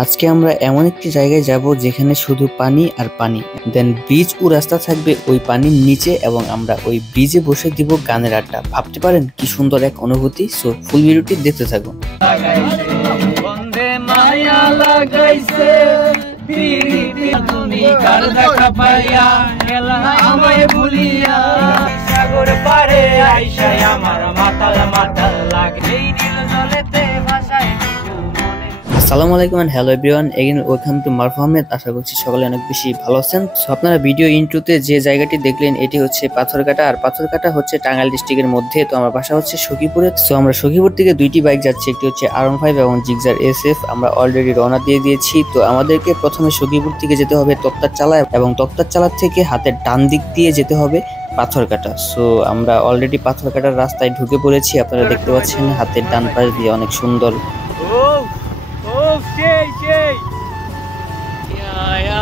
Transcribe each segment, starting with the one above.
আজকে আমরা এমন একটি জায়গায় যাব যেখানে শুধু পানি আর পানি, দেন ব্রিজ ও রাস্তা থাকবে ওই পানির নিচে এবং আমরা ওই ব্রিজে বসে দিব গানের আড্ডা। ভাবতে পারেন কি সুন্দর এক অনুভূতি। সো ফুল ভিডিওটি দেখতে থাকুন। আসসালামু আলাইকুম and hello everyone, again welcome to Maruf Ahmed. আশা করছি সকলে অনেক বেশি ভালো আছেন। সো আপনারা ভিডিও ইন্ট্রোতে যে জায়গাটি দেখলেন এটি হচ্ছে পাথরঘাটা, আর পাথরঘাটা হচ্ছে টাঙ্গাইল ডিস্ট্রিক্টের মধ্যে। তো আমার বাসা হচ্ছে সখীপুরে। সো আমরা সখীপুর থেকে দুইটি বাইক যাচ্ছি, একটি হচ্ছে R15 এবং জিক্সার SF। আমরা অলরেডি রওনা দিয়ে দিয়েছি। তো আমাদেরকে প্রথমে সখীপুর থেকে যেতে হবে তক্তারচালা, এবং তক্তারচালা থেকে হাতের ডান দিক দিয়ে যেতে হবে পাথরঘাটা। সো আমরা অলরেডি পাথরঘাটার রাস্তায় ঢুকে পড়েছি। আপনারা দেখতে পাচ্ছেন হাতের ডান পাশ দিয়ে অনেক সুন্দর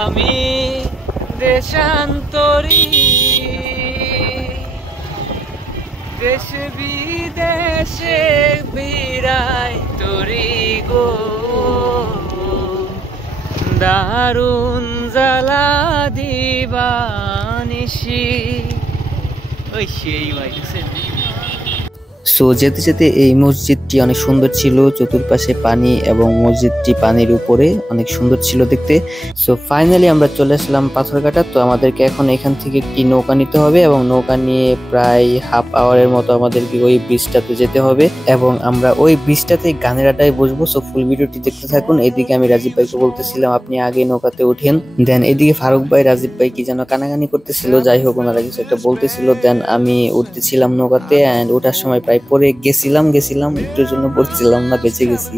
আমি দেশান্তরী, দেশ বিদেশে বিরাই তরি গো, দারুণ জ্বালা দিবানিসি। ওই সেই ভাই সো যেতে যেতে এই মসজিদটি অনেক সুন্দর ছিল, চতুর্পাশে পানি এবং মসজিদটি পানির উপরে, অনেক সুন্দর ছিল দেখতে। সো ফাইনালি আমরা চলে আসলাম পাথরঘাটা। তো আমাদেরকে এখন এখান থেকে একটি নৌকা নিতে হবে এবং নৌকা নিয়ে প্রায় হাফ আওয়ারের মতো আমাদেরকে ওই ব্রিজটাতে যেতে হবে এবং আমরা ওই ব্রিজটাতে গানের আড্ডায় বসবো। সো ফুল ভিডিওটি দেখতে থাকুন। এদিকে আমি রাজীব ভাইকে বলতেছিলাম আপনি আগে নৌকাতে উঠেন, দেন এদিকে ফারুক ভাই রাজীব ভাই কি যেন কানাকানি করতেছিল, যাই হোক ওনারা কিছু একটা বলতেছিল। দেন আমি উঠতেছিলাম নৌকাতে, অ্যান্ড ওঠার সময় প্রায় পরে গেছিলাম একটুর জন্য পড়ছিলাম না, বেঁচে গেছি।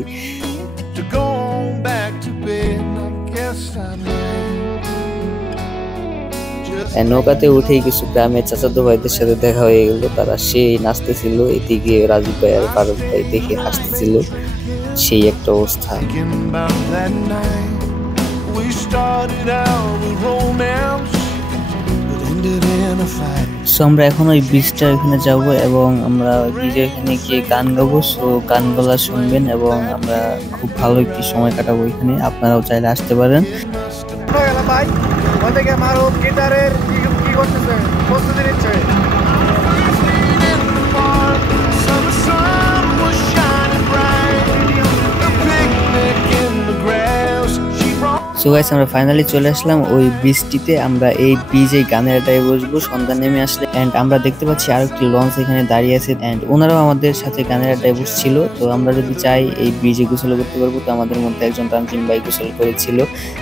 নৌকাতে উঠেই কিছু গ্রামের চাচাতো ভাইদের সাথে দেখা হয়ে গেল, তারা সেই নাচতেছিল, এদিকে রাজীব ভাই আর ফারুক ভাই দেখে হাসতেছিল, সেই একটা অবস্থা। সো আমরা এখন ওই ব্রিজটার এখানে যাবো এবং আমরা ওই ব্রিজের এখানে গিয়ে গান গাবো। সো গানগুলা শুনবেন এবং আমরা খুব ভালো একটি সময় কাটাবো এখানে। আপনারাও চাইলে আসতে পারেন। সো গাইস আমরা ফাইনালি চলে আসলাম ওই ব্রিজটিতে। আমরা এই ব্রিজে গানের আড্ডায় বসবো সন্ধ্যা নেমে আসলে, এন্ড আমরা দেখতে পাচ্ছি আর একটি লঞ্চ এখানে দাঁড়িয়ে আছে, এন্ড ওনারাও আমাদের সাথে গানের আড্ডায় বসছিল। তো আমরা যদি চাই এই ব্রিজে গোসল করতে পারবো। তো আমাদের মধ্যে একজন তানজিম ভাই গোসল করেছিল।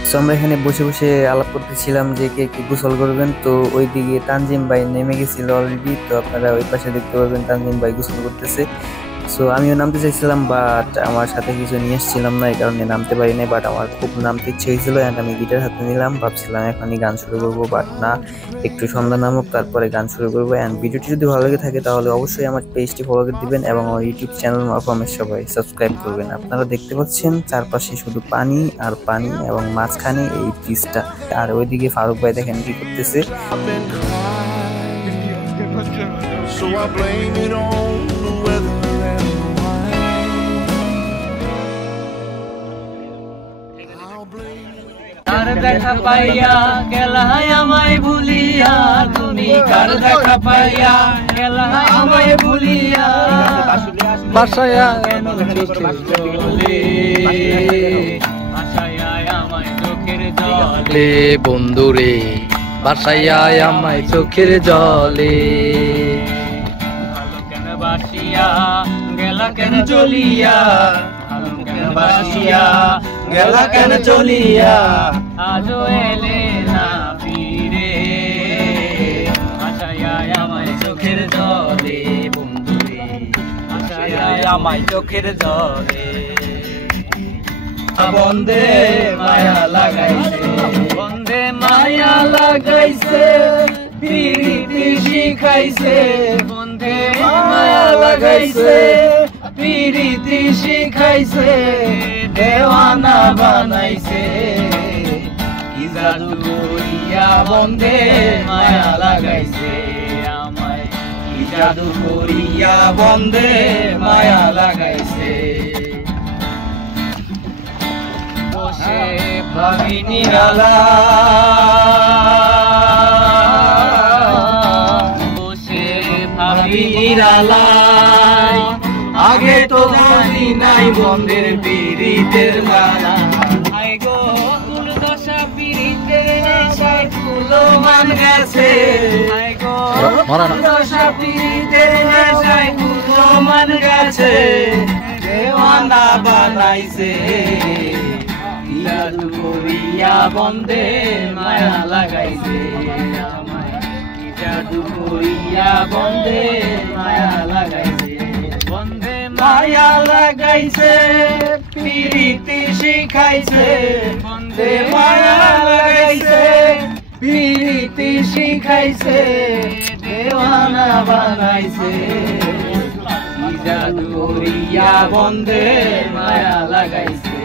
সো আমরা এখানে বসে বসে আলাপ করতেছিলাম যে কে কে গোসল করবেন। তো ওইদিকে তানজিম ভাই নেমে গেছিল অলরেডি। তো আপনারা ওই পাশে দেখতে পারবেন তানজিম ভাই গোসল করতেছে। সো আমিও নামতে চাইছিলাম, বাট আমার সাথে কিছু নিয়ে এসেছিলাম না, এই কারণে নামতে পারি নাই। বাট আমার খুব নামতে ইচ্ছে হয়েছিল, অ্যান্ড আমি গিটার হাতে নিলাম, ভাবছিলাম এখনই গান শুরু করবো, বাট না, একটু সন্ধ্যা নামুক তারপরে গান শুরু করবো। অ্যান্ড ভিডিওটি যদি ভালো লেগে থাকে তাহলে অবশ্যই আমার পেজটি ফলো করে দিবেন এবং আমার ইউটিউব চ্যানেল মারুফ আহমেদ সবাই সাবস্ক্রাইব করবেন। আপনারা দেখতে পাচ্ছেন চারপাশে শুধু পানি আর পানি এবং মাঝখানে এই ব্রিজটা, আর ওইদিকে ফারুক ভাই দেখেন কি করতেছে। কার দেখা পাইয়া গেলা আমায় ভুলিয়া, তুমি কার দেখা পাইয়া গেলা আমায় ভুলিয়া, বাসায়া আমায় চোখের জলে বন্ধুরে, বাসায়া আমায় চোখের জলে, ভালো কেন বাসিয়া গেলা কেন চলিয়া, ভালো কেন বাসিয়া গেলা কেন চলিয়া, আজও এলে না ফিরে, আশায় আমায় চোখের জলে বন্ধুরে, আশায় আমায় চোখের জলে, বন্দে মায়া লাগাইছে, বন্দে মায়া লাগাইছে, প্রীতি শিখাইছে, বন্দে মায়া লাগাইছে, প্রীতি শিখাইছে, দেওয়ানা বানাইছে, কি জাদু করিয়া বন্দে মায়া লাগাইছে আমায়, কি জাদু করিয়া বন্দে মায়া লাগাইছে। বসে ভাবি নিরালা, বসে ভাবি নিরালা, আগে তো জানি নাই বন্ধের পীড়িতের জ্বালা। আই গো কোন দশা পীড়িতের নেশায় ফুলো মান গেছে, আই গো কোন দশা পীড়িতের নেশায় ফুলো মান গেছে, দেওয়ানা বানাইছে জাদু করিয়া বন্ধে মায়া লাগাইছে, জাদু করিয়া বন্ধে মায়া লাগাইছে, বন্ধে মায়া লাগাইছে পিরিতি শিখাইছে, বন্ধে মায়া লাগাইছে পিরিতি শিখাইছে, দেওয়ানা বানাইছে জাদু করিয়া বন্ধে মায়া লাগাইছে।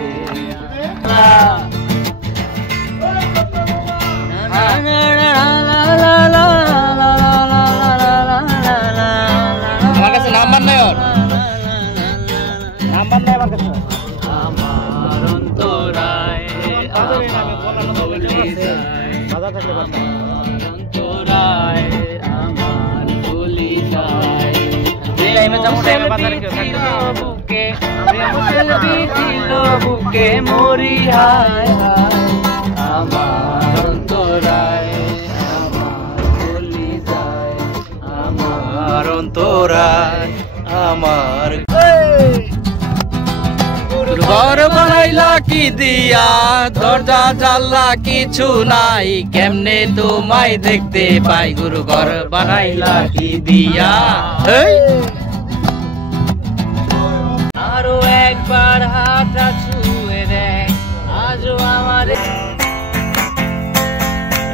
আমার কাছে নাম্বার নাই, ওর নাম্বার নাই আমার কাছে। আমার অন্তরায় অন্তরায় আমার ভুলি যায়, বুকে বুকে মরি হায় হায়, আমার অন্তরায় আমার ভুলি যায়, আমার অন্তরায় আমার। ঘর বানাইলা কি দিয়া, দরজা জানলা কিছু নাই, কেমনে তোমায় দেখতে পাই গুরু, ঘর বানাইলা কি দিয়া। আরো একবার হাতটা ছুঁয়ে দেখ আজও আমার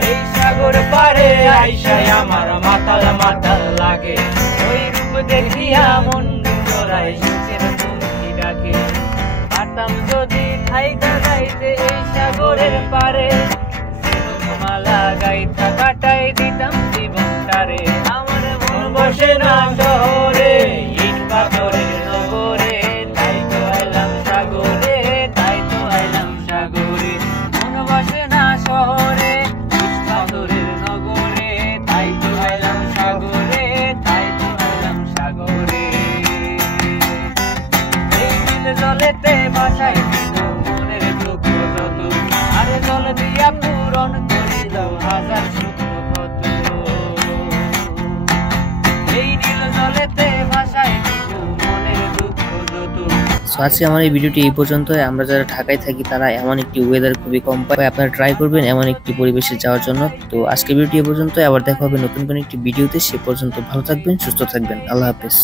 এই সাগর পারে আইসায় আমার মাতাল মাতাল লাগে, ওই রূপ দেখিয়া মন জোড়ায় সুখের তুমি ডাকে, পারতাম যদি থাইকা গাইতে এই সাগরের পারে, মালা গাইতা কাটাই দিতাম জীবনটারে, আমার মন বসে না শহরে ইট পাথরের নগরে, তাই তো আইলাম সাগরে, তাই তো আইলাম সাগরে, মন বসে না শহরে ইট পাথরের নগরে, তাই তো আইলাম সাগরে, তাই তো আইলাম সাগরে। এই নীল জলেতে ভাসাই মনের দুঃখ যত, আরে জল দিয়া পূরণ করে দাও হাজার সুখ কত, এই নীল জলেতে ভাসাই মনের দুঃখ যত। সো আজকে আমার এই ভিডিওটি এই পর্যন্ত। আমরা যারা ঢাকায় থাকি তারা এমন একটি ওয়েদার খুবই কম পায়, আপনারা ট্রাই করবেন এমন একটি পরিবেশে যাওয়ার জন্য। তো আজকে ভিডিওটি এই পর্যন্ত, আবার দেখা হবে নতুন কোনো একটি ভিডিওতে। সে পর্যন্ত ভালো থাকবেন, সুস্থ থাকবেন, আল্লাহ হাফেজ।